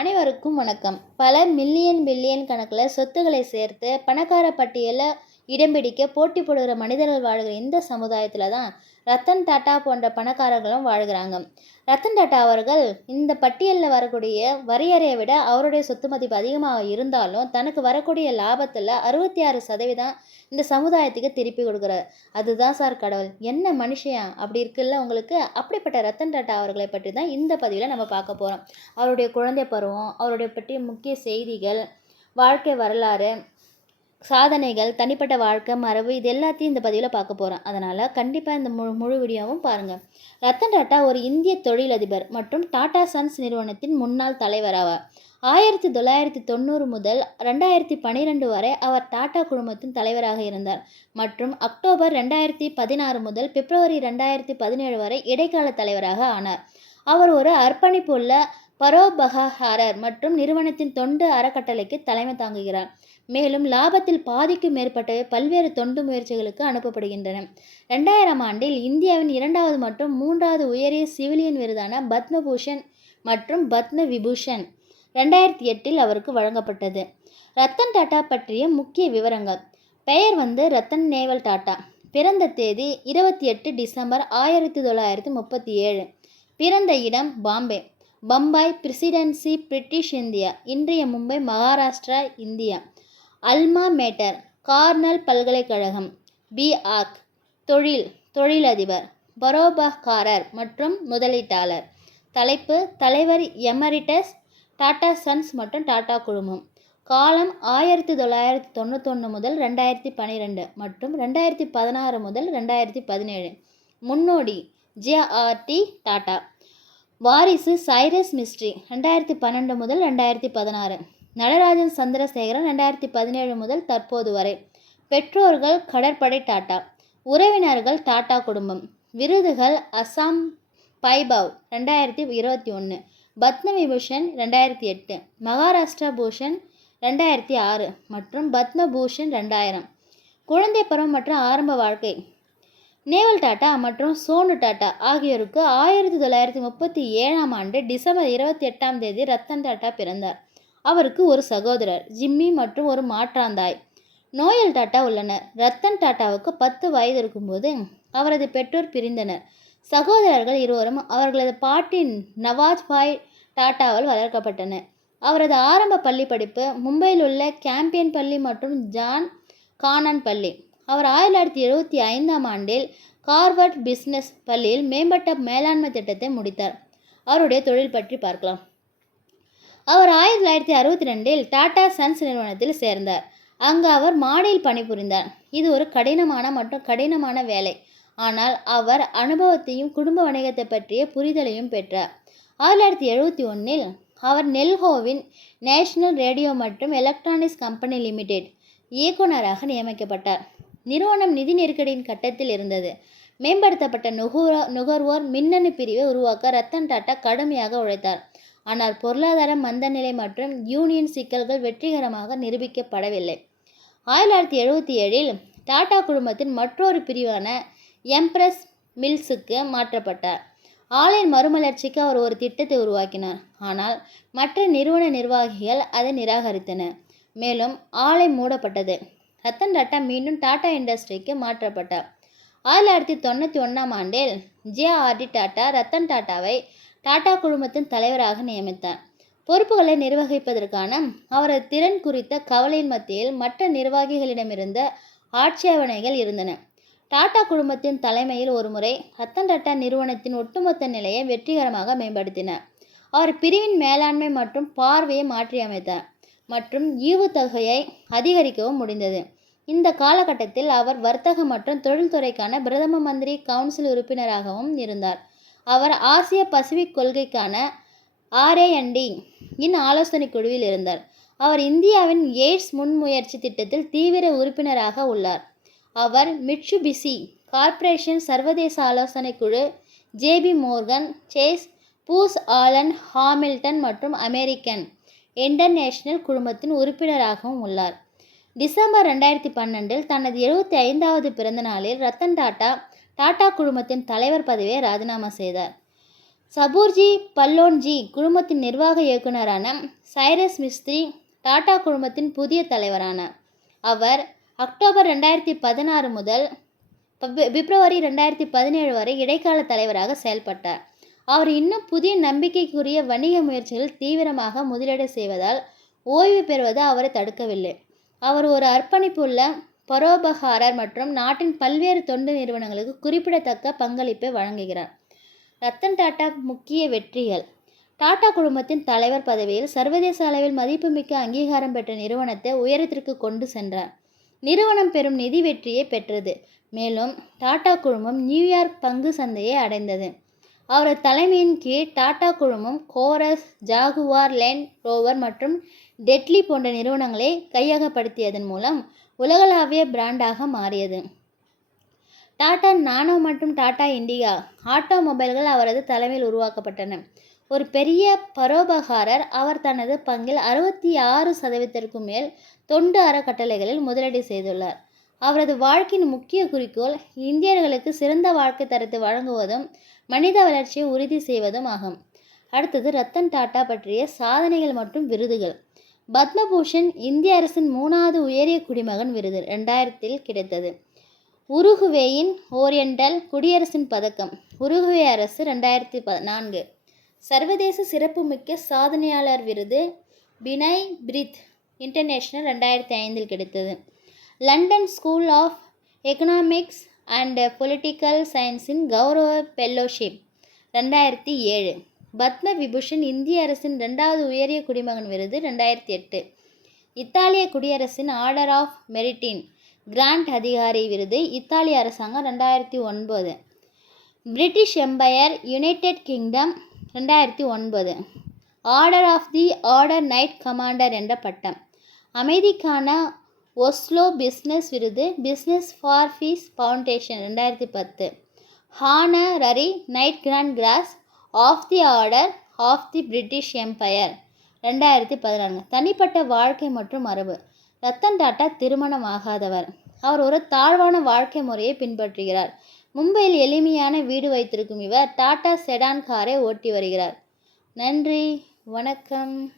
அனைவருக்கும் வணக்கம். பல மில்லியன் பில்லியன் கணக்கில் சொத்துக்களை சேர்த்து பணக்கார பட்டியலில் இடம் பிடிக்க போட்டி போடுகிற மனிதர்கள் வாழ்கிற இந்த சமுதாயத்தில் தான் ரத்தன் டாட்டா போன்ற பணக்காரர்களும் வாழ்கிறாங்க. ரத்தன் டாட்டா அவர்கள் இந்த பட்டியலில் வரக்கூடிய வரையறையை விட அவருடைய சொத்து மதிப்பு அதிகமாக இருந்தாலும் தனக்கு வரக்கூடிய லாபத்தில் அறுபத்தி ஆறு சதவீதம் இந்த சமுதாயத்துக்கு திருப்பி கொடுக்குறாரு. அதுதான் சார் கடவுள். என்ன மனுஷன் அப்படி இருக்குல்ல உங்களுக்கு? அப்படிப்பட்ட ரத்தன் டாட்டா அவர்களை பற்றி தான் இந்த பதிவில் நம்ம பார்க்க போகிறோம் அவருடைய குழந்தை பருவம் அவருடைய பற்றிய முக்கிய செய்திகள் வாழ்க்கை வரலாறு சாதனைகள் தனிப்பட்ட வாழ்க்கை மரபு இது எல்லாத்தையும் இந்த பதிவில் பார்க்க போகிறோம் அதனால் கண்டிப்பாக இந்த முழு முழு வீடியோவும் பாருங்கள் ரத்தன் டாட்டா ஒரு இந்திய தொழிலதிபர் மற்றும் டாடா சன்ஸ் நிறுவனத்தின் முன்னாள் தலைவராவார் ஆயிரத்தி தொள்ளாயிரத்தி தொண்ணூறு முதல் ரெண்டாயிரத்தி பன்னிரெண்டு வரை அவர் டாடா குழுமத்தின் தலைவராக இருந்தார். மற்றும் அக்டோபர் ரெண்டாயிரத்தி பதினாறு முதல் பிப்ரவரி ரெண்டாயிரத்தி பதினேழு வரை இடைக்கால தலைவராக ஆனார். அவர் ஒரு அர்ப்பணிப்புள்ள பரோபகாரர் மற்றும் நிறுவனத்தின் தொண்டு அறக்கட்டளைக்கு தலைமை தாங்குகிறார். மேலும் லாபத்தில் பாதிக்கும் மேற்பட்டவை பல்வேறு தொண்டு முயற்சிகளுக்கு அனுப்பப்படுகின்றன. ரெண்டாயிரம் ஆண்டில் இந்தியாவின் இரண்டாவது மற்றும் மூன்றாவது உயரிய சிவிலியன் விருதான பத்மபூஷன் மற்றும் பத்ம விபூஷன் ரெண்டாயிரத்தி எட்டில் அவருக்கு வழங்கப்பட்டது. ரத்தன் டாட்டா பற்றிய முக்கிய விவரங்கள். பெயர் வந்து ரத்தன் நேவல் டாட்டா. பிறந்த தேதி இருபத்தி எட்டு டிசம்பர் ஆயிரத்தி தொள்ளாயிரத்தி முப்பத்தி ஏழு. பிறந்த இடம் Bombay. Bombay Presidency British India. இன்றைய Mumbai Maharashtra India. Alma mater Cornell பல்கலைக்கழகம் பிஆர்க் தொழில் தொழிலதிபர் பரோபகாரர் மற்றும் முதலீட்டாளர். தலைப்பு தலைவர் எமரிட்டஸ் டாடா சன்ஸ் மற்றும் டாடா குழுமம். காலம் ஆயிரத்தி தொள்ளாயிரத்தி தொண்ணூத்தொன்று முதல் ரெண்டாயிரத்தி பன்னிரெண்டு மற்றும் ரெண்டாயிரத்தி பதினாறு முதல் ரெண்டாயிரத்தி பதினேழு. முன்னோடி ஜேஆர்டி டாடா. வாரிசு சைரஸ் மிஸ்ட்ரி ரெண்டாயிரத்தி பன்னெண்டு முதல் ரெண்டாயிரத்தி பதினாறு. நடராஜன் சந்திரசேகரன் ரெண்டாயிரத்தி பதினேழு முதல் தற்போது வரை. பெற்றோர்கள் கடற்படை டாட்டா உறவினர்கள் டாட்டா குடும்பம். விருதுகள் அசாம் பைபவ் ரெண்டாயிரத்தி இருபத்தி ஒன்று பத்ம விபூஷன் ரெண்டாயிரத்தி எட்டு மகாராஷ்டிரா பூஷன் ரெண்டாயிரத்தி ஆறு மற்றும் பத்ம பூஷன் ரெண்டாயிரம். குழந்தை பருவம் மற்றும் ஆரம்ப வாழ்க்கை. நேவல் டாட்டா மற்றும் சோனு டாட்டா ஆகியோருக்கு ஆயிரத்தி தொள்ளாயிரத்தி முப்பத்தி ஏழாம் ஆண்டு டிசம்பர் இருபத்தி எட்டாம் தேதி ரத்தன் டாட்டா பிறந்தார். அவருக்கு ஒரு சகோதரர் ஜிம்மி மற்றும் ஒரு மாற்றாந்தாய். நோயல் டாட்டா உள்ளனர். ரத்தன் டாட்டாவுக்கு பத்து வயது இருக்கும்போது அவரது பெற்றோர் பிரிந்தனர். சகோதரர்கள் இருவரும் அவர்களது பாட்டி நவாஜ்பாய் டாட்டாவால் வளர்க்கப்பட்டனர். அவரது ஆரம்ப பள்ளி படிப்பு மும்பையில் உள்ள கேம்பியன் பள்ளி மற்றும் ஜான் கானான் பள்ளி. அவர் ஆயிரத்தி தொள்ளாயிரத்தி எழுபத்தி ஐந்தாம் ஆண்டில் கார்வர்ட் பிஸ்னஸ் பள்ளியில் மேம்பட்ட மேலாண்மை திட்டத்தை முடித்தார். அவருடைய தொழில் பற்றி பார்க்கலாம். அவர் ஆயிரத்தி தொள்ளாயிரத்தி அறுபத்தி ரெண்டில் டாடா சன்ஸ் நிறுவனத்தில் சேர்ந்தார். அங்கு அவர் மாடியில் பணிபுரிந்தார். இது ஒரு கடினமான மற்றும் கடினமான வேலை. ஆனால் அவர் அனுபவத்தையும் குடும்ப வணிகத்தை பற்றிய புரிதலையும் பெற்றார். ஆயிரத்தி தொள்ளாயிரத்தி எழுபத்தி ஒன்றில் அவர் நெல்ஹோவின் நேஷனல் ரேடியோ மற்றும் எலக்ட்ரானிக்ஸ் கம்பெனி லிமிடெட் இயக்குநராக நியமிக்கப்பட்டார். நிறுவனம் நிதி நெருக்கடியின் கட்டத்தில் இருந்தது. மேம்படுத்தப்பட்ட நுகர்வோர் நுகர்வோர் மின்னணு பிரிவை உருவாக்க ரத்தன் டாட்டா கடுமையாக உழைத்தார். ஆனால் பொருளாதார மந்தநிலை மற்றும் யூனியன் சிக்கல்கள் வெற்றிகரமாக நிரூபிக்கப்படவில்லை. ஆயிரத்தி தொள்ளாயிரத்தி எழுபத்தி ஏழில் டாடா குழுமத்தின் மற்றொரு பிரிவான எம்ப்ரஸ் மில்ஸுக்கு மாற்றப்பட்டார். ஆலையின் மறுமலர்ச்சிக்கு அவர் ஒரு திட்டத்தை உருவாக்கினார். ஆனால் மற்ற நிறுவன நிர்வாகிகள் அதை நிராகரித்தனர். மேலும் ஆலை மூடப்பட்டது. ரத்தன் டாட்டா மீண்டும் டாடா இண்டஸ்ட்ரிக்கு மாற்றப்பட்டார். ஆயிரத்தி தொள்ளாயிரத்தி தொண்ணூற்றி ஒன்றாம் ஆண்டில் ஜேஆர்டி டாட்டா ரத்தன் டாட்டாவை டாடா குழுமத்தின் தலைவராக நியமித்தார். பொறுப்புகளை நிர்வகிப்பதற்கான அவரது திறன் குறித்த கவலையின் மத்தியில் மற்ற நிர்வாகிகளிடமிருந்த ஆட்சேபனைகள் இருந்தன. டாடா குழுமத்தின் தலைமையில் ஒருமுறை ரத்தன் டாட்டா நிறுவனத்தின் ஒட்டுமொத்த நிலையை வெற்றிகரமாக மேம்படுத்தினார். அவர் பிரிவின் மேலாண்மை மற்றும் பார்வையை மாற்றியமைத்தார் மற்றும் ஈவுத்தொகையை அதிகரிக்கவும் முடிந்தது. இந்த காலகட்டத்தில் அவர் வர்த்தக மற்றும் தொழில்துறைக்கான பிரதம மந்திரி கவுன்சில் உறுப்பினராகவும் இருந்தார். அவர் ஆசிய பசிபிக் கொள்கைக்கான ஆர்ஏஎன்டி இன் ஆலோசனை குழுவில் இருந்தார். அவர் இந்தியாவின் எய்ட்ஸ் முன்முயற்சி திட்டத்தில் தீவிர உறுப்பினராக உள்ளார். அவர் மிட்சுபிசி கார்ப்பரேஷன் சர்வதேச ஆலோசனை குழு JP Morgan Chase Booz Allen Hamilton மற்றும் அமெரிக்கன் இன்டர்நேஷனல் குழுமத்தின் உறுப்பினராகவும் உள்ளார். டிசம்பர் ரெண்டாயிரத்தி பன்னெண்டில் தனது எழுபத்தி ஐந்தாவது பிறந்த நாளில் ரத்தன் டாட்டா டாடா குழுமத்தின் தலைவர் பதவியை ராஜினாமா செய்தார். சபூர்ஜி பல்லோன்ஜி குழுமத்தின் நிர்வாக இயக்குனரான சைரஸ் மிஸ்திரி டாடா குழுமத்தின் புதிய தலைவரானார் அவர் அக்டோபர் ரெண்டாயிரத்தி பதினாறு முதல் பிப்ரவரி ரெண்டாயிரத்தி பதினேழு வரை இடைக்கால தலைவராக செயல்பட்டார். அவர் இன்னும் புதிய நம்பிக்கைக்குரிய வணிக முயற்சிகளில் தீவிரமாக முதலீடு செய்வதால் ஓய்வு பெறுவது அவரை தடுக்கவில்லை. அவர் ஒரு அர்ப்பணிப்புள்ள பரோபகாரர் மற்றும் நாட்டின் பல்வேறு தொண்டு நிறுவனங்களுக்கு குறிப்பிடத்தக்க பங்களிப்பை வழங்குகிறார். ரத்தன் டாடா முக்கிய வெற்றிகள். டாடா குழுமத்தின் தலைவர் பதவியில் சர்வதேச அளவில் மதிப்புமிக்க அங்கீகாரம் பெற்ற நிறுவனத்தை உயரத்திற்கு கொண்டு சென்றார். நிறுவனம் பெறும் நிதி வெற்றியை பெற்றது. மேலும் டாடா குழுமம் நியூயார்க் பங்கு சந்தையை அடைந்தது. அவரது தலைமையின் கீழ் டாடா குழுமம் கோரஸ் ஜாகுவார் லேண்ட் ரோவர் மற்றும் டெட்லி போன்ற நிறுவனங்களை கையகப்படுத்தியதன் மூலம் உலகளாவிய பிராண்டாக மாறியது. டாடா நானோ மற்றும் டாடா இண்டிகா ஆட்டோமொபைல்கள் அவரது தலைமையில் உருவாக்கப்பட்டன. ஒரு பெரிய பரோபகாரர் அவர் தனது பங்கில் அறுபத்தி ஆறு சதவீதத்திற்கும் மேல் தொண்டு அறக்கட்டளைகளில் முதலீடு செய்துள்ளார். அவரது வாழ்க்கையின் முக்கிய குறிக்கோள் இந்தியர்களுக்கு சிறந்த வாழ்க்கை தரத்தை வழங்குவதும் மனித வளர்ச்சியை உறுதி செய்வதும் ஆகும். அடுத்தது ரத்தன் டாடா பற்றிய சாதனைகள் மற்றும் விருதுகள். பத்மபூஷன் இந்திய அரசின் மூணாவது உயரிய குடிமகன் விருது ரெண்டாயிரத்தில் கிடைத்தது. உருகுவேயின் ஓரியண்டல் குடியரசின் பதக்கம் உருகுவே அரசு ரெண்டாயிரத்தி ப நான்கு சர்வதேச சிறப்புமிக்க சாதனையாளர் விருது பினாய் பிரித் இன்டர்நேஷனல் ரெண்டாயிரத்தி ஐந்தில் கிடைத்தது. London School of Economics and Political சயின்ஸின் கௌரவ பெல்லோஷிப் ரெண்டாயிரத்தி ஏழு. பத்ம விபூஷன் இந்திய அரசின் ரெண்டாவது உயரிய குடிமகன் விருது ரெண்டாயிரத்தி எட்டு. இத்தாலிய குடியரசின் ஆர்டர் ஆஃப் மெரிட்டின் கிராண்ட் அதிகாரி விருது இத்தாலிய அரசாங்கம் ரெண்டாயிரத்தி ஒன்பது. பிரிட்டிஷ் எம்பையர் யுனைடெட் கிங்டம் ரெண்டாயிரத்தி ஒன்பது. Order of the Order Knight Commander என்ற பட்டம். அமைதிக்கான ஒஸ்லோ பிஸ்னஸ் விருது பிஸ்னஸ் ஃபார் பீஸ் ஃபவுண்டேஷன் ரெண்டாயிரத்தி பத்து. Honorary Knight Grand Cross of the Order of the British Empire ரெண்டாயிரத்தி பதினான்கு. தனிப்பட்ட வாழ்க்கை மற்றும் மரபு. ரத்தன் டாட்டா திருமணம் ஆகாதவர் அவர் ஒரு தாழ்வான வாழ்க்கை முறையை பின்பற்றுகிறார். மும்பையில் எளிமையான வீடு வைத்திருக்கும் இவர் டாடா செடான் காரை ஓட்டி வருகிறார். நன்றி. வணக்கம்.